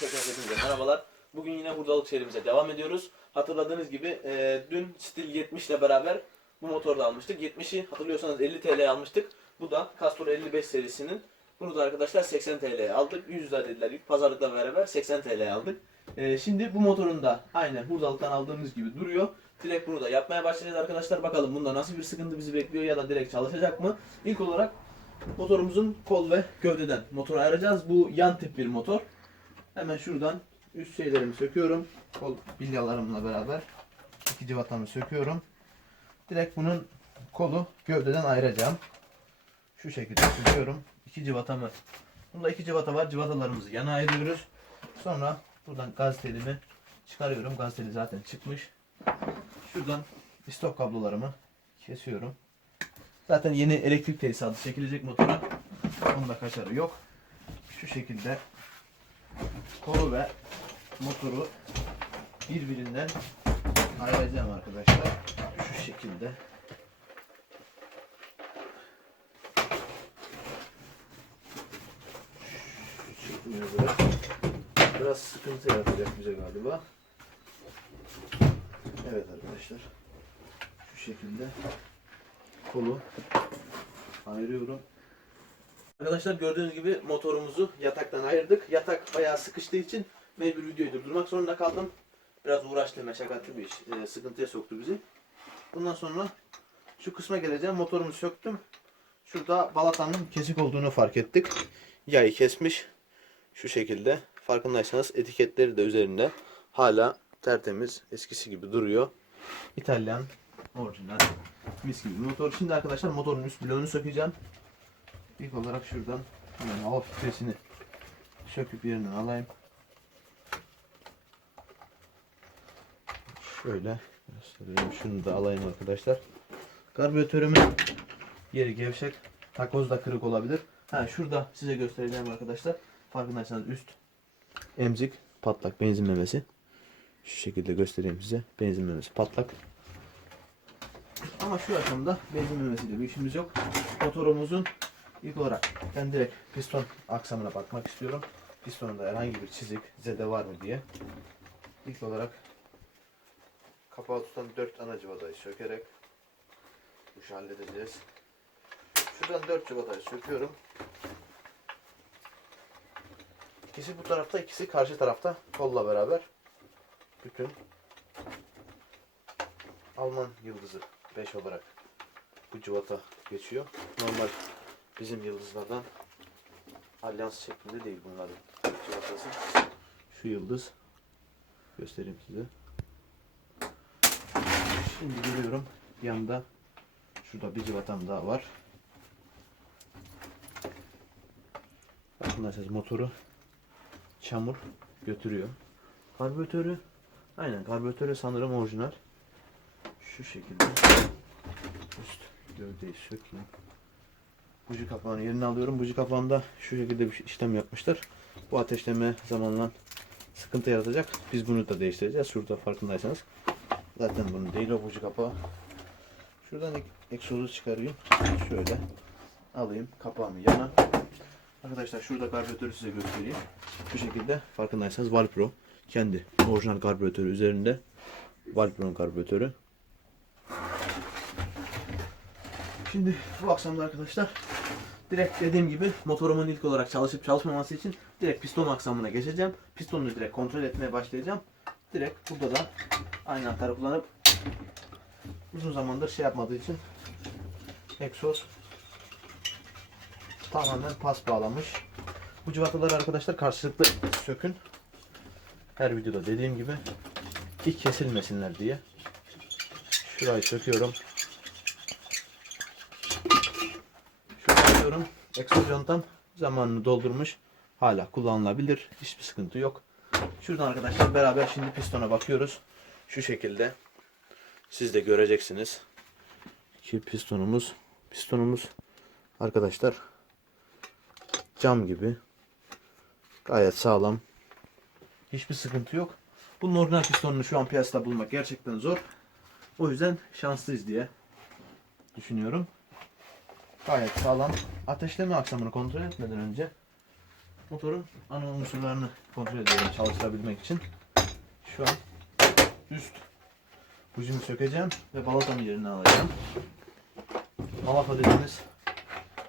tekrar hepinize merhabalar. Bugün yine hurdalık serimize devam ediyoruz. Hatırladığınız gibi e, dün Stil 70 ile beraber bu motoru da almıştık. 70'i hatırlıyorsanız 50 TL'ye almıştık. Bu da Castor 55 serisinin. Bunu da arkadaşlar 80 TL'ye aldık. 100 lira dediler. İlk pazarlıkla beraber 80 TL'ye aldık. E, şimdi bu motorun da aynen hurdalıktan aldığımız gibi duruyor. Direkt bunu da yapmaya başlayacağız arkadaşlar. Bakalım bunda nasıl bir sıkıntı bizi bekliyor ya da direkt çalışacak mı? İlk olarak motorumuzun kol ve gövdeden motoru ayıracağız. Bu yan tip bir motor. Hemen şuradan üst şeylerimi söküyorum. Kol bilyalarımla beraber iki civatamı söküyorum. Direkt bunun kolu gövdeden ayıracağım. Şu şekilde söküyorum. İki civatamı. Bunda iki civata var. Civatalarımızı yana ayırıyoruz. Sonra buradan gaz telimi çıkarıyorum. Gaz teli zaten çıkmış. Şuradan stop kablolarımı kesiyorum. Zaten yeni elektrik tesisatı çekilecek motora. Onda kaçarı yok. Şu şekilde kolu ve motoru birbirinden ayıracağım arkadaşlar. Şu şekilde. Biraz. Biraz sıkıntı yaratacak bize galiba. Evet arkadaşlar. Şu şekilde kolu ayırıyorum. Arkadaşlar gördüğünüz gibi motorumuzu yataktan ayırdık. Yatak bayağı sıkıştığı için mecbur videoyu durdurmak zorunda kaldım. Biraz uğraşlı, meşakkatli bir iş. Ee, sıkıntıya soktu bizi. Bundan sonra şu kısma geleceğim. Motorumu söktüm. Şurada balatanın kesik olduğunu fark ettik. Yayı kesmiş. Şu şekilde. Farkındaysanız etiketleri de üzerinde. Hala tertemiz, eskisi gibi duruyor. İtalyan, orijinal, mis gibi motor. Şimdi arkadaşlar motorun üst bloğunu sökeceğim. İlk olarak şuradan hemen hava filtresini söküp yerinden alayım. Şöyle göstereyim. Şunu da alayım arkadaşlar. Karbüratörümün yeri gevşek. Takoz da kırık olabilir. Ha şurada size göstereceğim arkadaşlar. Farkındaysanız üst emzik patlak benzin memesi. Şu şekilde göstereyim size. Benzin memesi patlak. Ama şu aşamada benzin memesiyle bir işimiz yok. Motorumuzun ilk olarak ben direkt piston aksamına bakmak istiyorum. Pistonda herhangi bir çizik, zede var mı diye. İlk olarak kapağı tutan 4 ana cıvatayı sökerek bu işi halledeceğiz. Şuradan 4 cıvatayı söküyorum. İkisi bu tarafta, ikisi karşı tarafta kolla beraber. Bütün Alman yıldızı 5 olarak bu cıvata geçiyor. Normal bizim yıldızlardan alyans şeklinde değil bunların. Şu yıldız göstereyim size. Şimdi görüyorum yanında şurada bir cıvatam daha var. Bakın motoru çamur götürüyor. Karbüratörü aynen karbüratörü sanırım orijinal. Şu şekilde üst gövdeyi sökeyim. Buji kapağını yerine alıyorum. Buji kapağında şu şekilde bir işlem yapmışlar. Bu ateşleme zamanla sıkıntı yaratacak. Biz bunu da değiştireceğiz. Şurada farkındaysanız. Zaten bunun değil o buji kapağı. Şuradan ek egzozu çıkarayım. Şöyle alayım kapağımı yana. Arkadaşlar şurada karbüratörü size göstereyim. Bu şekilde farkındaysanız Valpro kendi orijinal karbüratörü üzerinde Valpro'nun karbüratörü. Şimdi bu akşamda arkadaşlar direkt dediğim gibi motorumun ilk olarak çalışıp çalışmaması için direkt piston aksamına geçeceğim. Pistonu direkt kontrol etmeye başlayacağım. Direkt burada da aynı anahtarı kullanıp uzun zamandır şey yapmadığı için egzoz tamamen pas bağlamış. Bu cıvataları arkadaşlar karşılıklı sökün. Her videoda dediğim gibi hiç kesilmesinler diye. Şurayı söküyorum. Egzoz contam zamanını doldurmuş. Hala kullanılabilir. Hiçbir sıkıntı yok. Şuradan arkadaşlar beraber şimdi pistona bakıyoruz. Şu şekilde. Siz de göreceksiniz. Ki pistonumuz pistonumuz arkadaşlar cam gibi. Gayet sağlam. Hiçbir sıkıntı yok. Bu orijinal pistonunu şu an piyasada bulmak gerçekten zor. O yüzden şanslıyız diye düşünüyorum. Gayet sağlam. Ateşleme aksamını kontrol etmeden önce motorun ana unsurlarını kontrol ediyorum çalıştırabilmek için. Şu an üst bujimi sökeceğim ve balatamı yerine alacağım. Malafa dediğimiz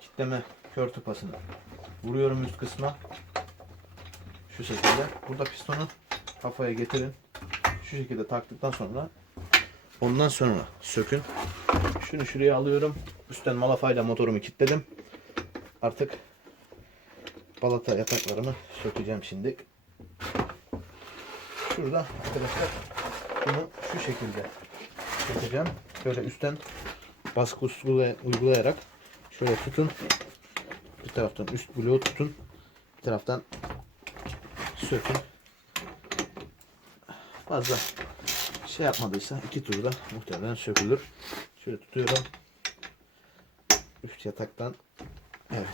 kitleme kör tupasını vuruyorum üst kısma. Şu şekilde. Burada pistonu kafaya getirin. Şu şekilde taktıktan sonra ondan sonra sökün. Şunu şuraya alıyorum. Üstten malafayla motorumu kilitledim. Artık balata yataklarımı sökeceğim şimdi. Şurada arkadaşlar bunu şu şekilde sökeceğim. Böyle üstten baskı uygulay- uygulayarak şöyle tutun. Bir taraftan üst bloğu tutun. Bir taraftan sökün. Fazla şey yapmadıysa iki turda muhtemelen sökülür. Şöyle tutuyorum. Üst yataktan. Evet.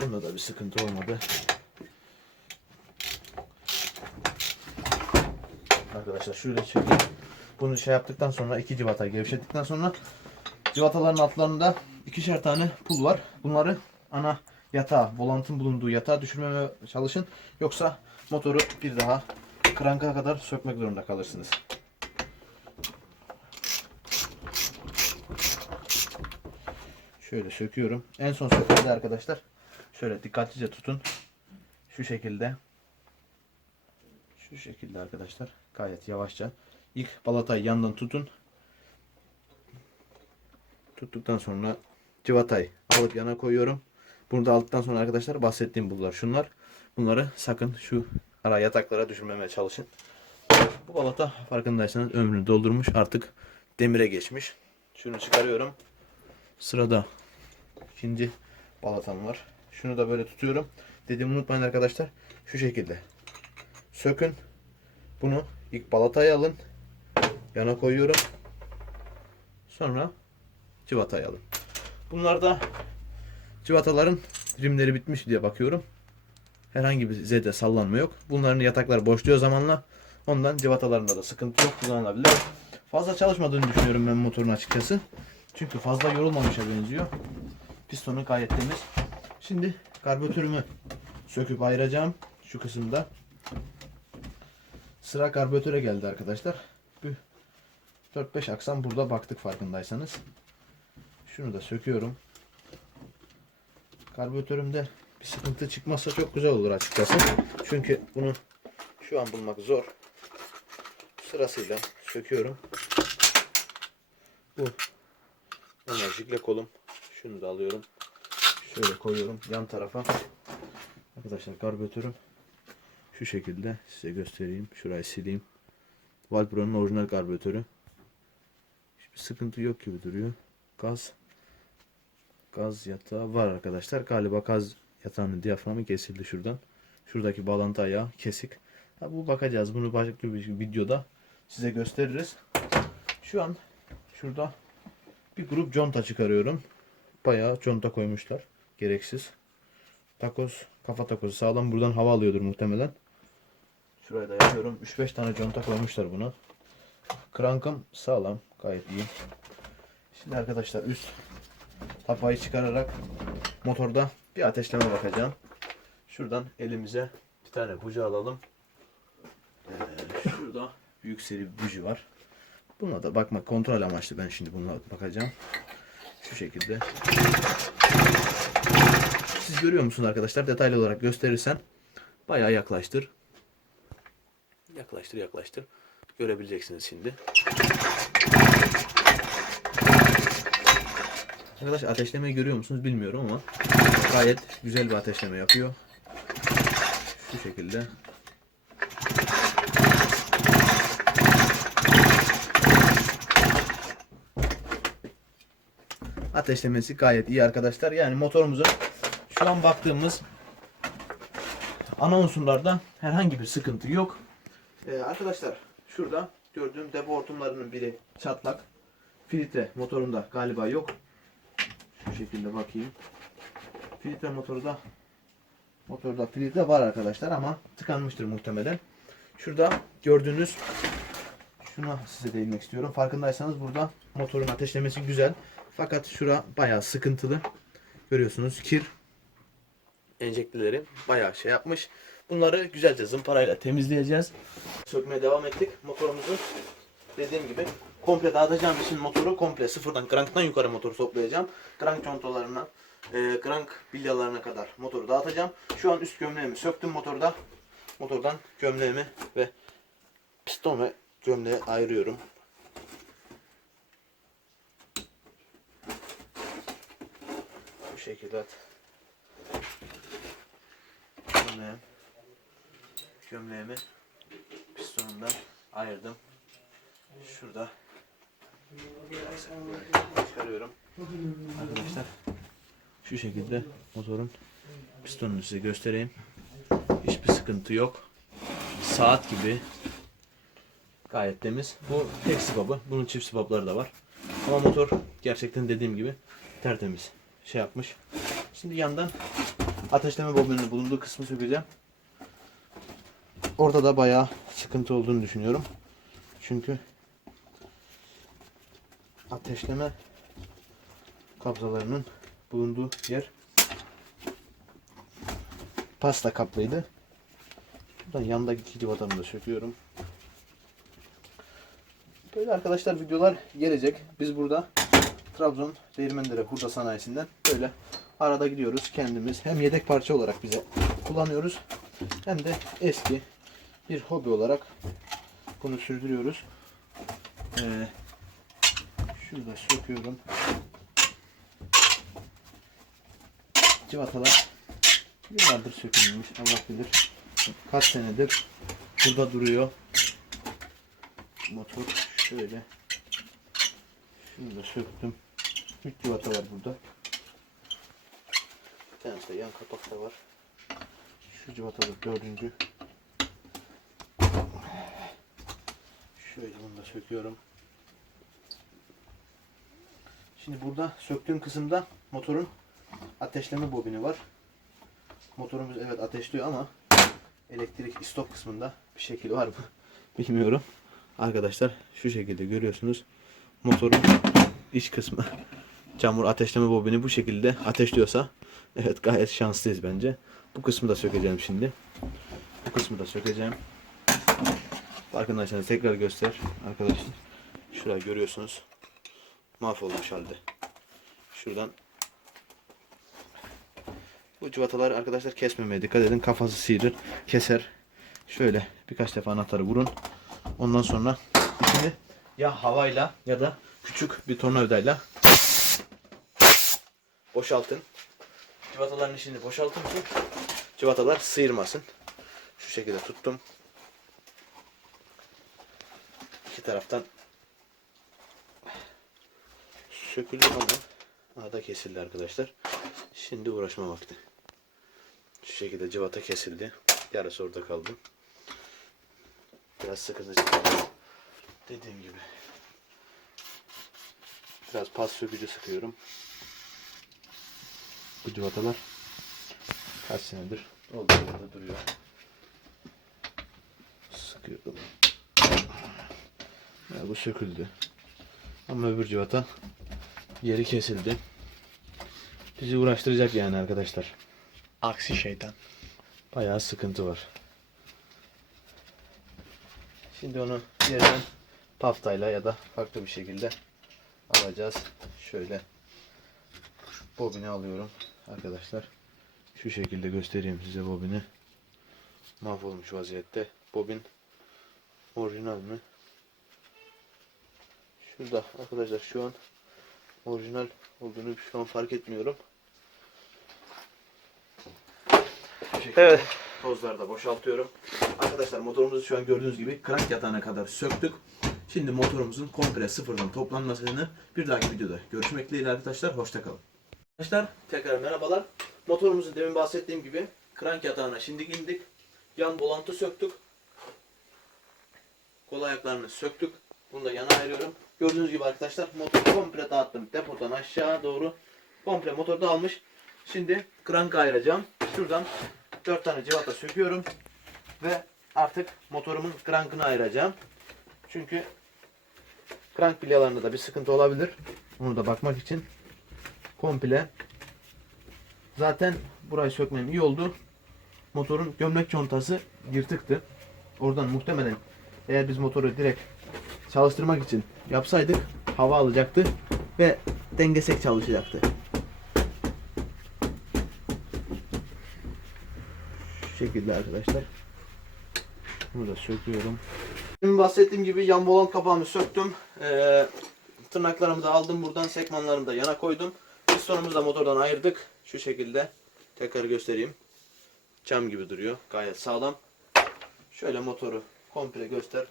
Bunda da bir sıkıntı olmadı. Arkadaşlar şöyle çekeyim. Bunu şey yaptıktan sonra iki civatayı gevşettikten sonra civataların altlarında ikişer tane pul var. Bunları ana yatağa, volantın bulunduğu yatağa düşürmemeye çalışın. Yoksa motoru bir daha kranka kadar sökmek zorunda kalırsınız. Şöyle söküyorum. En son sökülde arkadaşlar şöyle dikkatlice tutun. Şu şekilde. Şu şekilde arkadaşlar. Gayet yavaşça. İlk balatayı yandan tutun. Tuttuktan sonra civatayı alıp yana koyuyorum. Bunu da aldıktan sonra arkadaşlar bahsettiğim bunlar. Şunlar. Bunları sakın şu ara yataklara düşürmemeye çalışın. Bu balata farkındaysanız ömrünü doldurmuş. Artık demire geçmiş. Şunu çıkarıyorum. Sırada ikinci balatam var. Şunu da böyle tutuyorum. Dediğimi unutmayın arkadaşlar. Şu şekilde. Sökün. Bunu ilk balataya alın. Yana koyuyorum. Sonra civataya alın. Bunlarda civataların rimleri bitmiş diye bakıyorum. Herhangi bir zede sallanma yok. Bunların yataklar boşluyor zamanla. Ondan civatalarında da sıkıntı yok. Kullanılabilir. Fazla çalışmadığını düşünüyorum ben motorun açıkçası. Çünkü fazla yorulmamışa benziyor. Pistonu gayet temiz. Şimdi karbüratörümü söküp ayıracağım şu kısımda. Sıra karbüratöre geldi arkadaşlar. Bir 4-5 aksam burada baktık farkındaysanız. Şunu da söküyorum. Karbüratörümde bir sıkıntı çıkmazsa çok güzel olur açıkçası. Çünkü bunu şu an bulmak zor. Sırasıyla söküyorum. Bu enerjikle kolum. Şunu da alıyorum. Şöyle koyuyorum yan tarafa. Arkadaşlar karbüratörüm şu şekilde size göstereyim. Şurayı sileyim. Valpro'nun orijinal karbüratörü. Hiçbir sıkıntı yok gibi duruyor. Gaz gaz yatağı var arkadaşlar. Galiba gaz yatağının diyaframı kesildi şuradan. Şuradaki bağlantı ayağı kesik. Ha, bu bakacağız. Bunu başka bir videoda size gösteririz. Şu an şurada bir grup conta çıkarıyorum. Bayağı conta koymuşlar. Gereksiz. Takoz, kafa takozu sağlam. Buradan hava alıyordur muhtemelen. Şuraya da yapıyorum. 3-5 tane conta koymuşlar buna. Krankım sağlam. Gayet iyi. Şimdi arkadaşlar üst tapayı çıkararak motorda bir ateşleme bakacağım. Şuradan elimize bir tane buji alalım. Ee, şurada büyük seri bir buji var. Buna da bakmak kontrol amaçlı ben şimdi bununla bakacağım. Şu şekilde. Siz görüyor musunuz arkadaşlar? Detaylı olarak gösterirsem bayağı yaklaştır. Yaklaştır yaklaştır. Görebileceksiniz şimdi. Arkadaşlar ateşlemeyi görüyor musunuz bilmiyorum ama gayet güzel bir ateşleme yapıyor. Şu şekilde. Ateşlemesi gayet iyi arkadaşlar. Yani motorumuzun şu an baktığımız ana unsurlarda herhangi bir sıkıntı yok. Ee, arkadaşlar şurada gördüğüm depo hortumlarının biri çatlak. Filtre motorunda galiba yok. Şu şekilde bakayım. Filtre motorda motorda filtre var arkadaşlar ama tıkanmıştır muhtemelen. Şurada gördüğünüz şuna size değinmek istiyorum. Farkındaysanız burada motorun ateşlemesi güzel. Fakat şura bayağı sıkıntılı. Görüyorsunuz kir. enjekteleri bayağı şey yapmış. Bunları güzelce zımparayla temizleyeceğiz. Sökmeye devam ettik. Motorumuzu dediğim gibi komple dağıtacağım için motoru komple sıfırdan kranktan yukarı motoru toplayacağım. Krank contalarına, e, krank bilyalarına kadar motoru dağıtacağım. Şu an üst gömleğimi söktüm motorda. Motordan gömleğimi ve piston ve gömleği ayırıyorum. Bu şekilde at. Gömleğim. Gömleğimi pistonundan ayırdım. Şurada çıkarıyorum. Arkadaşlar şu şekilde motorun pistonunu size göstereyim. Hiçbir sıkıntı yok. Saat gibi gayet temiz. Bu tek sıvabı. Bunun çift sıvapları da var. Ama motor gerçekten dediğim gibi tertemiz. Şey yapmış. Şimdi yandan ateşleme bobininin bulunduğu kısmı sökeceğim. Orada da bayağı sıkıntı olduğunu düşünüyorum. Çünkü ateşleme kabzalarının bulunduğu yer pasta kaplıydı. Buradan yandaki iki cıvatamı da söküyorum. Böyle arkadaşlar videolar gelecek. Biz burada Trabzon Değirmendere Hurda Sanayisi'nden böyle arada gidiyoruz kendimiz. Hem yedek parça olarak bize kullanıyoruz. Hem de eski bir hobi olarak bunu sürdürüyoruz. Ee, şurada söküyorum. Civatalar yıllardır sökülmüş. Allah bilir. Kaç senedir burada duruyor. Motor şöyle. Şunu da söktüm. 3 civata var burada. Bir tanesi de yan kapakta var. Şu civata da dördüncü. Şöyle bunu da söküyorum. Şimdi burada söktüğüm kısımda motorun ateşleme bobini var. Motorumuz evet ateşliyor ama elektrik istop kısmında bir şekil var mı bilmiyorum. Arkadaşlar şu şekilde görüyorsunuz. Motorun iç kısmı çamur ateşleme bobini bu şekilde ateşliyorsa evet gayet şanslıyız bence. Bu kısmı da sökeceğim şimdi. Bu kısmı da sökeceğim. Farkındaysanız tekrar göster arkadaşlar. Şurayı görüyorsunuz. Mahvolmuş halde. Şuradan bu cıvatalar arkadaşlar kesmemeye dikkat edin. Kafası sıyırır, keser. Şöyle birkaç defa anahtarı vurun. Ondan sonra içini ya havayla ya da küçük bir tornavidayla boşaltın. Cıvataların içini boşaltın ki cıvatalar sıyırmasın. Şu şekilde tuttum. İki taraftan söküldü ama arada kesildi arkadaşlar. Şimdi uğraşma vakti. Şu şekilde cıvata kesildi. Yarısı orada kaldı. Biraz sıkıntı çıktı. Dediğim gibi. Biraz pas sökücü sıkıyorum. Bu cıvatalar kaç senedir olduğu yerde duruyor. Sıkıyorum. Ya bu söküldü. Ama öbür cıvata yeri kesildi. Bizi uğraştıracak yani arkadaşlar. Aksi şeytan. Bayağı sıkıntı var. Şimdi onu yerden paftayla ya da farklı bir şekilde alacağız. Şöyle bobini alıyorum arkadaşlar. Şu şekilde göstereyim size bobini. Mahvolmuş vaziyette. Bobin orijinal mi? Şurada arkadaşlar şu an orijinal olduğunu şu an fark etmiyorum. Evet. Tozları da boşaltıyorum. Arkadaşlar motorumuzu şu an gördüğünüz gibi krank yatağına kadar söktük. Şimdi motorumuzun komple sıfırdan toplanmasını bir dahaki videoda görüşmek dileğiyle arkadaşlar. Hoşçakalın. Arkadaşlar tekrar merhabalar. Motorumuzu demin bahsettiğim gibi krank yatağına şimdi indik. Yan volantı söktük. Kol ayaklarını söktük. Bunu da yana ayırıyorum. Gördüğünüz gibi arkadaşlar motoru komple dağıttım. Depodan aşağı doğru komple motor dağılmış. Şimdi krank ayıracağım. Şuradan 4 tane civata söküyorum. Ve artık motorumun krankını ayıracağım. Çünkü krank bilyalarında da bir sıkıntı olabilir. Bunu da bakmak için komple zaten burayı sökmem iyi oldu. Motorun gömlek contası yırtıktı. Oradan muhtemelen eğer biz motoru direkt çalıştırmak için yapsaydık hava alacaktı ve dengesek çalışacaktı. Şekilde arkadaşlar. Bunu da söküyorum. Şimdi bahsettiğim gibi yan volant kapağımı söktüm. Ee, tırnaklarımı da aldım buradan. Sekmanlarımı da yana koydum. Pistonumuzu da motordan ayırdık. Şu şekilde. Tekrar göstereyim. Cam gibi duruyor. Gayet sağlam. Şöyle motoru komple göster.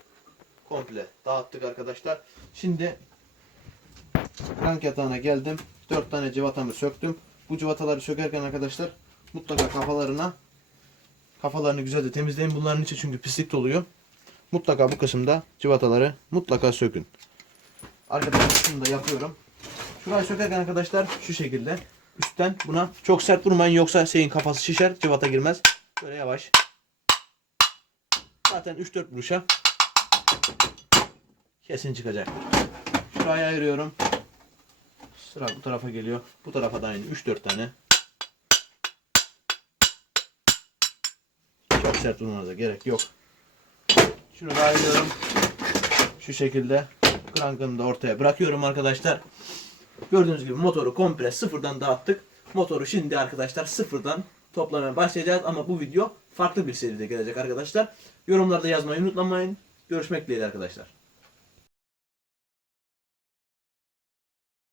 Komple dağıttık arkadaşlar. Şimdi crank yatağına geldim. 4 tane civatamı söktüm. Bu civataları sökerken arkadaşlar mutlaka kafalarına kafalarını güzelce temizleyin. Bunların içi çünkü pislik doluyor. Mutlaka bu kısımda civataları mutlaka sökün. Arkadaşlar şunu da yapıyorum. Şurayı sökerken arkadaşlar şu şekilde üstten buna çok sert vurmayın yoksa şeyin kafası şişer civata girmez. Böyle yavaş. Zaten 3-4 vuruşa kesin çıkacaktır. Şurayı ayırıyorum. Sıra bu tarafa geliyor. Bu tarafa da aynı 3-4 tane. Çok sert vurmanıza gerek yok. Şunu da. Şu şekilde krankını da ortaya bırakıyorum arkadaşlar. Gördüğünüz gibi motoru komple sıfırdan dağıttık. Motoru şimdi arkadaşlar sıfırdan toplamaya başlayacağız ama bu video farklı bir seride gelecek arkadaşlar. Yorumlarda yazmayı unutmayın. Görüşmek dileğiyle arkadaşlar.